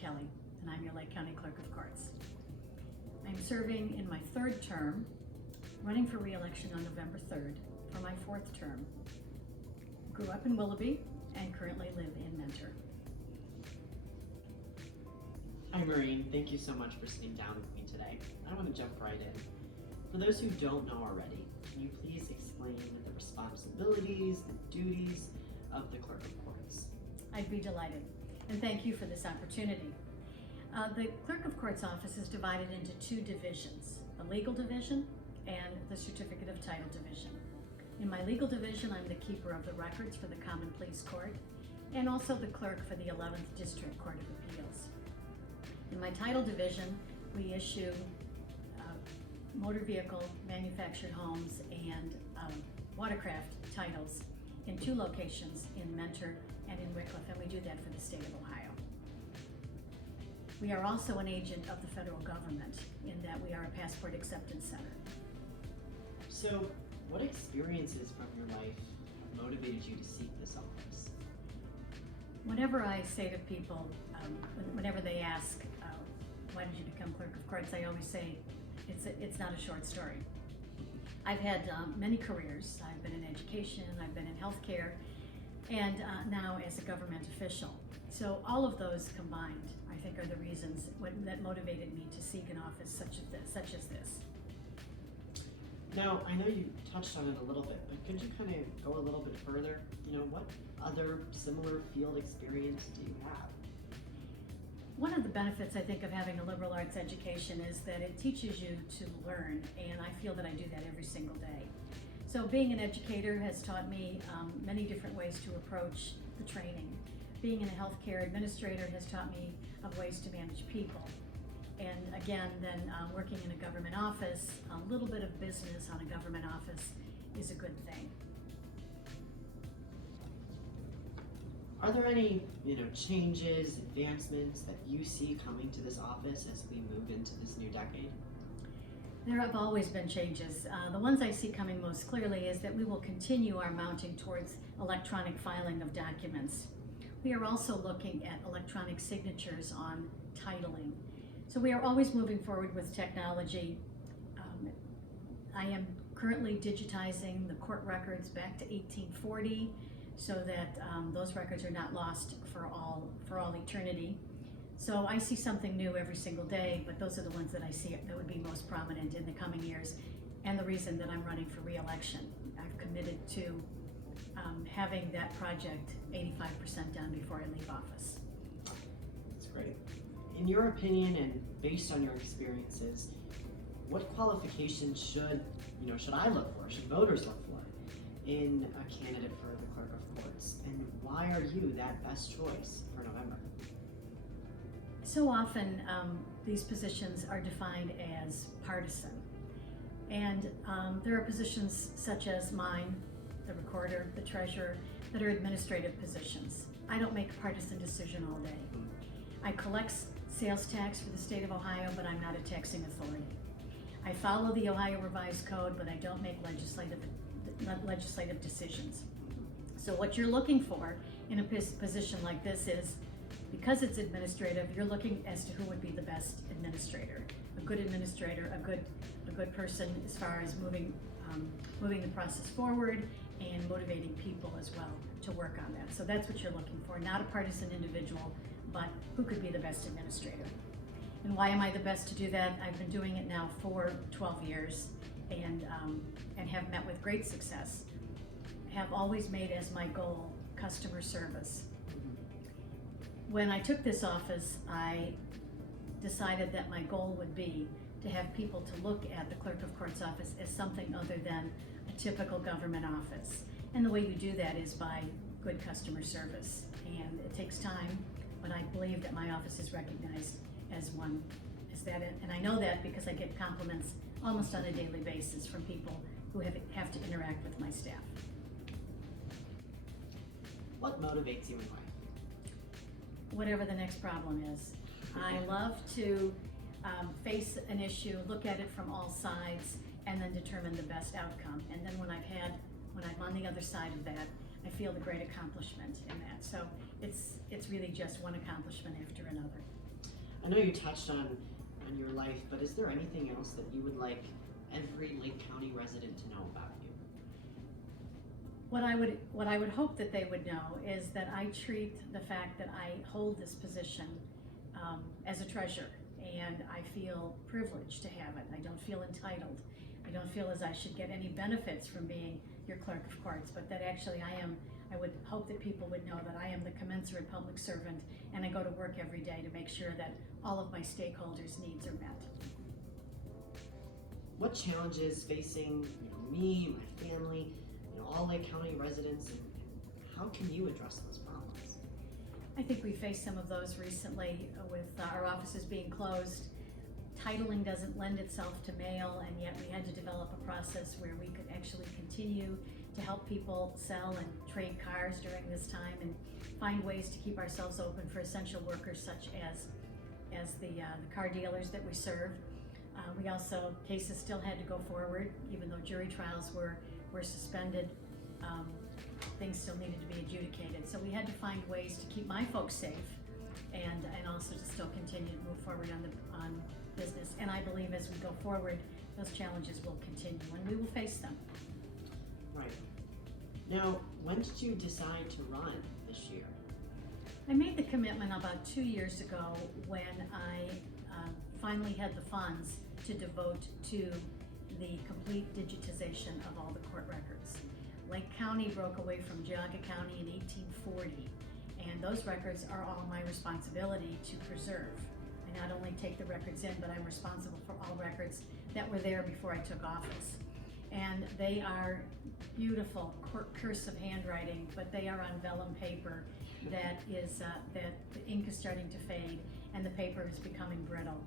Kelly, and I'm your Lake County Clerk of Courts. I'm serving in my third term, running for re-election on November 3rd for my fourth term. Grew up in Willoughby and currently live in Mentor. Hi Maureen, thank you so much for sitting down with me today. I want to jump right in. For those who don't know already, can you please explain the responsibilities, the duties of the Clerk of Courts? I'd be delighted, and thank you for this opportunity. The Clerk of Courts office is divided into two divisions, the legal division and the certificate of title division. In my legal division, I'm the keeper of the records for the Common Pleas Court and also the clerk for the 11th District Court of Appeals. In my title division, we issue motor vehicle, manufactured homes, and watercraft titles in two locations, in Mentor and in Wickliffe, and we do that for the state of Ohio. We are also an agent of the federal government in that we are a passport acceptance center. So, what experiences from your life have motivated you to seek this office? Whenever I say to people, whenever they ask, why did you become Clerk of Courts, I always say, it's not a short story. I've had many careers. I've been in education, I've been in healthcare, and now as a government official. So all of those combined, I think, are the reasons that motivated me to seek an office such as this. Now, I know you touched on it a little bit, but could you kind of go a little bit further? What other similar field experience do you have? One of the benefits, I think, of having a liberal arts education is that it teaches you to learn, and I feel that I do that every single day. So being an educator has taught me many different ways to approach the training. Being a healthcare administrator has taught me of ways to manage people. And again, then working in a government office, a little bit of business on a government office is a good thing. Are there any, changes, advancements that you see coming to this office as we move into this new decade? There have always been changes. The ones I see coming most clearly is that we will continue our mounting towards electronic filing of documents. We are also looking at electronic signatures on titling. So we are always moving forward with technology. I am currently digitizing the court records back to 1840 so that those records are not lost for all eternity. So I see something new every single day, but those are the ones that I see that would be most prominent in the coming years, and the reason that I'm running for re-election. I've committed to having that project 85% done before I leave office. That's great. In your opinion, and based on your experiences, what qualifications should I look for, should voters look for in a candidate for the Clerk of Courts, and why are you that best choice for November? So often these positions are defined as partisan, and there are positions such as mine, the recorder, the treasurer, that are administrative positions. I don't make a partisan decision all day. I collect sales tax for the state of Ohio, but I'm not a taxing authority. I follow the Ohio Revised Code, but I don't make legislative decisions. So what you're looking for in a position like this is, because it's administrative, you're looking as to who would be the best administrator. A good administrator, a good person as far as moving the process forward and motivating people as well to work on that. So that's what you're looking for, not a partisan individual, but who could be the best administrator. And why am I the best to do that? I've been doing it now for 12 years and have met with great success. Have always made as my goal customer service. When I took this office, I decided that my goal would be to have people to look at the Clerk of Courts office as something other than a typical government office. And the way you do that is by good customer service. And it takes time, but I believe that my office is recognized as one. And I know that because I get compliments almost on a daily basis from people who have to interact with my staff. What motivates you in life? Whatever the next problem is. I love to face an issue, look at it from all sides, and then determine the best outcome. And then when I'm on the other side of that, I feel the great accomplishment in that. So it's really just one accomplishment after another. I know you touched on your life, but is there anything else that you would like every Lake County resident to know about you? What I would hope that they would know is that I treat the fact that I hold this position as a treasure, and I feel privileged to have it. I don't feel entitled. I don't feel as I should get any benefits from being your clerk of courts, but that actually I would hope that people would know that I am the commensurate public servant, and I go to work every day to make sure that all of my stakeholders' needs are met. What challenges facing me, my family, all Lake County residents, and how can you address those problems? I think we faced some of those recently with our offices being closed. Titling doesn't lend itself to mail, and yet we had to develop a process where we could actually continue to help people sell and trade cars during this time and find ways to keep ourselves open for essential workers such as the car dealers that we serve. We also, cases still had to go forward, even though jury trials were suspended. Things still needed to be adjudicated. So we had to find ways to keep my folks safe and also to still continue to move forward on business. And I believe as we go forward, those challenges will continue and we will face them. Right. Now, when did you decide to run this year? I made the commitment about 2 years ago when I finally had the funds to devote to the complete digitization of all the court records. Lake County broke away from Geauga County in 1840, and those records are all my responsibility to preserve. I not only take the records in, but I'm responsible for all records that were there before I took office. And they are beautiful cursive handwriting, but they are on vellum paper that the ink is starting to fade and the paper is becoming brittle.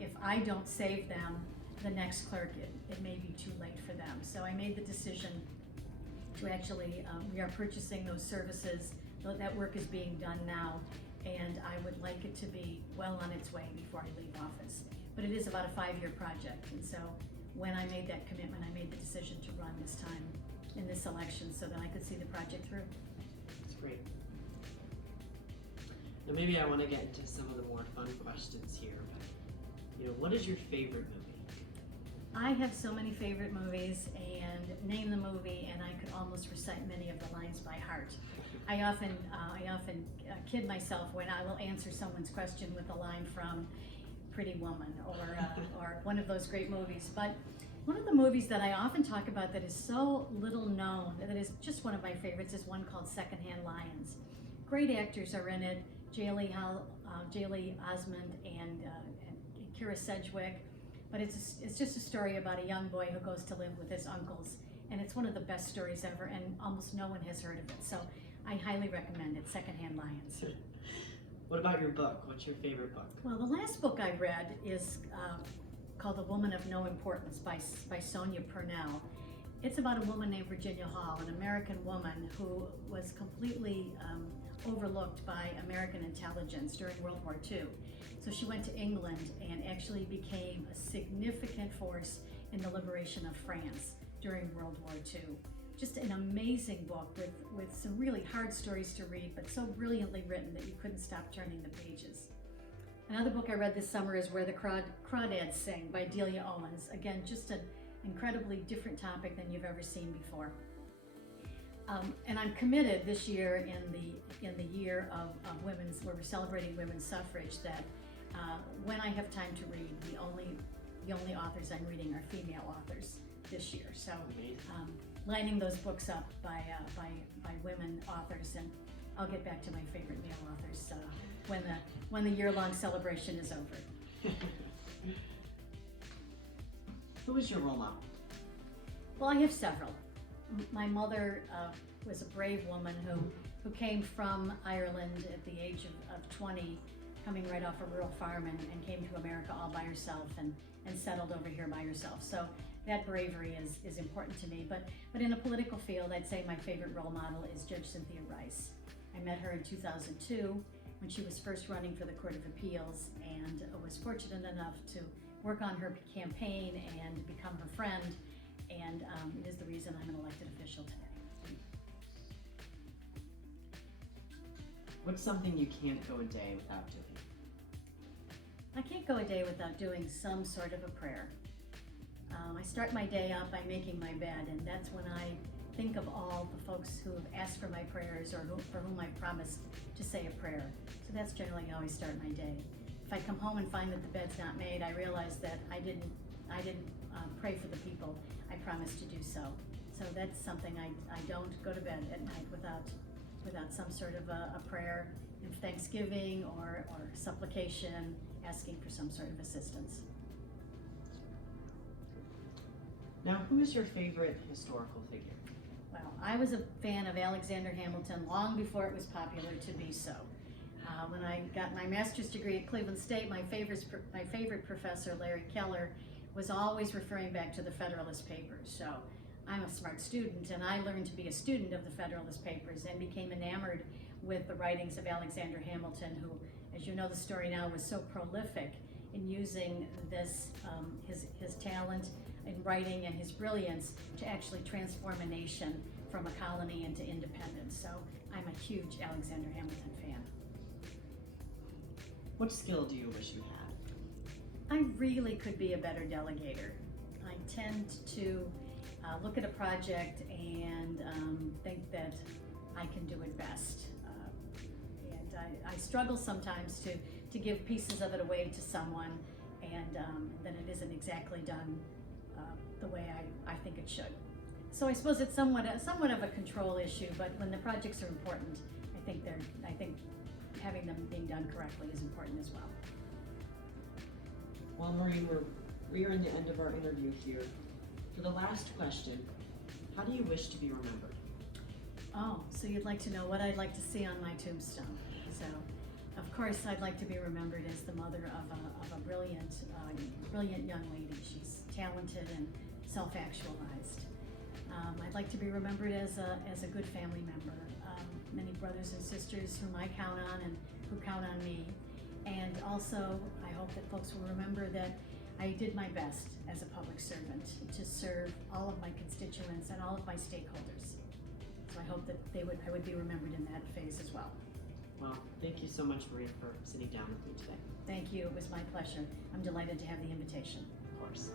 If I don't save them, the next clerk, it may be too late for them. So I made the decision to actually, we are purchasing those services. That work is being done now, and I would like it to be well on its way before I leave office. But it is about a 5-year project, and so when I made that commitment, I made the decision to run this time in this election so that I could see the project through. That's great. Now maybe I want to get into some of the more fun questions here, but what is your favorite movie? I have so many favorite movies, and name the movie and I could almost recite many of the lines by heart. I often kid myself when I will answer someone's question with a line from Pretty Woman or one of those great movies. But one of the movies that I often talk about that is so little known, that is just one of my favorites, is one called Secondhand Lions. Great actors are in it, Jaylee Osmond and Kira Sedgwick. But it's just a story about a young boy who goes to live with his uncles, and it's one of the best stories ever, and almost no one has heard of it. So I highly recommend it, Secondhand Lions. What about your book? What's your favorite book? Well, the last book I read is called A Woman of No Importance by Sonia Purnell. It's about a woman named Virginia Hall, an American woman who was completely overlooked by American intelligence during World War II. So she went to England and actually became a significant force in the liberation of France during World War II. Just an amazing book with some really hard stories to read, but so brilliantly written that you couldn't stop turning the pages. Another book I read this summer is Where the Crawdads Sing by Delia Owens. Again, just an incredibly different topic than you've ever seen before. And I'm committed this year in the year of women's, where we're celebrating women's suffrage, that when I have time to read, the only authors I'm reading are female authors this year. So lining those books up by women authors, and I'll get back to my favorite male authors when the year-long celebration is over. Who is your role model? Well, I have several. My mother was a brave woman who came from Ireland at the age of 20, coming right off a rural farm, and came to America all by herself and settled over here by herself. So that bravery is important to me. But in a political field, I'd say my favorite role model is Judge Cynthia Rice. I met her in 2002 when she was first running for the Court of Appeals, and was fortunate enough to work on her campaign and become her friend. And it is the reason I'm an elected official today. What's something you can't go a day without doing? I can't go a day without doing some sort of a prayer. I start my day out by making my bed, and that's when I think of all the folks who have asked for my prayers or for whom I promised to say a prayer. So that's generally how I start my day. If I come home and find that the bed's not made, I realize that I didn't pray for the people I promised to do so. So that's something I don't go to bed at night without some sort of a prayer of thanksgiving or supplication, asking for some sort of assistance. Now, who is your favorite historical figure? Well, I was a fan of Alexander Hamilton long before it was popular to be so. When I got my master's degree at Cleveland State, my favorite professor, Larry Keller, was always referring back to the Federalist Papers. So I'm a smart student, and I learned to be a student of the Federalist Papers and became enamored with the writings of Alexander Hamilton, who, as you know the story now, was so prolific in using this, his talent in writing and his brilliance to actually transform a nation from a colony into independence. So I'm a huge Alexander Hamilton fan. What skill do you wish you had? I really could be a better delegator. I tend to look at a project and think that I can do it best. And I struggle sometimes to give pieces of it away to someone, and then it isn't exactly done the way I think it should. So I suppose it's somewhat of a control issue, but when the projects are important, I think having them being done correctly is important as well. Well, Maureen, we are in the end of our interview here. For the last question, how do you wish to be remembered? Oh, so you'd like to know what I'd like to see on my tombstone. So, of course, I'd like to be remembered as the mother of a brilliant young lady. She's talented and self-actualized. I'd like to be remembered as a good family member. Many brothers and sisters whom I count on and who count on me. And also, I hope that folks will remember that I did my best as a public servant to serve all of my constituents and all of my stakeholders. So I hope that I would be remembered in that phase as well. Well, thank you so much, Maureen, for sitting down with me today. Thank you. It was my pleasure. I'm delighted to have the invitation. Of course.